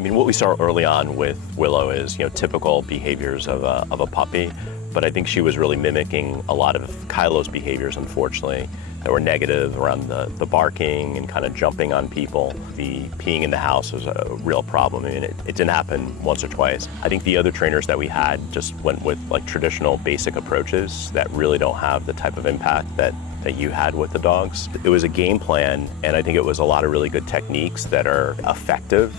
I mean, what we saw early on with Willow is, typical behaviors of a puppy, but I think she was really mimicking a lot of Kylo's behaviors, unfortunately, that were negative around the barking and kind of jumping on people. The peeing in the house was a real problem. I mean, it didn't happen once or twice. I think the other trainers that we had just went with like traditional basic approaches that really don't have the type of impact that you had with the dogs. It was a game plan, and I think it was a lot of really good techniques that are effective.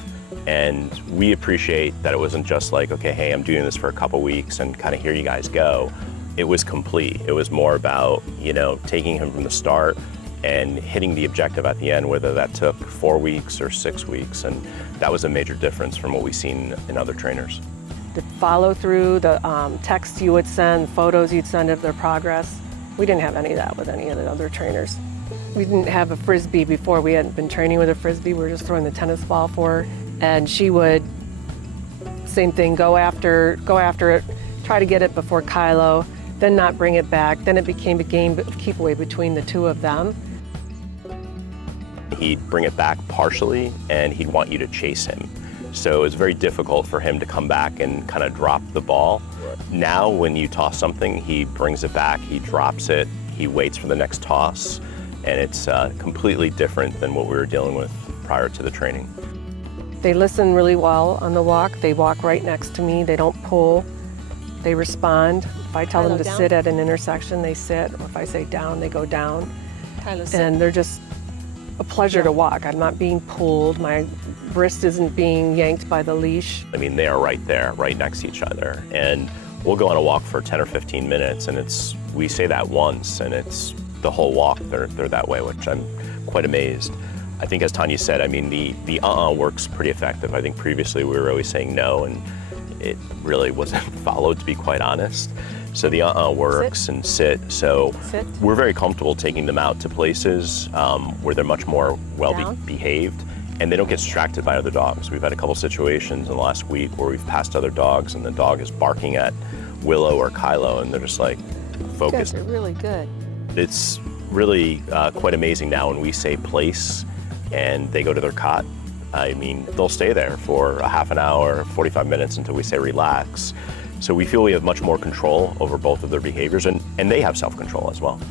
And we appreciate that it wasn't just like, okay, hey, I'm doing this for a couple weeks and kind of here you guys go. It was complete. It was more about, taking him from the start and hitting the objective at the end, whether that took 4 weeks or 6 weeks. And that was a major difference from what we've seen in other trainers. The follow through, the texts you would send, photos you'd send of their progress. We didn't have any of that with any of the other trainers. We didn't have a Frisbee before. We hadn't been training with a Frisbee. We were just throwing the tennis ball for her. And she would, same thing, go after it, try to get it before Kylo, then not bring it back. Then it became a game of keep away between the two of them. He'd bring it back partially, and he'd want you to chase him. So it was very difficult for him to come back and kind of drop the ball. Now, when you toss something, he brings it back, he drops it, he waits for the next toss, and it's completely different than what we were dealing with prior to the training. They listen really well on the walk. They walk right next to me. They don't pull. They respond. If I tell them to sit at an intersection, they sit. Or if I say down, they go down. And they're just a pleasure to walk. I'm not being pulled. My wrist isn't being yanked by the leash. I mean, they are right there, right next to each other. And we'll go on a walk for 10 or 15 minutes, and we say that once, and it's the whole walk they're that way, which I'm quite amazed. I think, as Tanya said, I mean, the works pretty effective. I think previously we were always saying no, and it really wasn't followed, to be quite honest. So the works, and sit. So we're very comfortable taking them out to places where they're much more behaved, and they don't get distracted by other dogs. We've had a couple situations in the last week where we've passed other dogs, and the dog is barking at Willow or Kylo, and they're just like focused. You guys are really good. It's really quite amazing now when we say place and they go to their cot. I mean, they'll stay there for a half an hour, 45 minutes until we say relax. So we feel we have much more control over both of their behaviors, and they have self-control as well.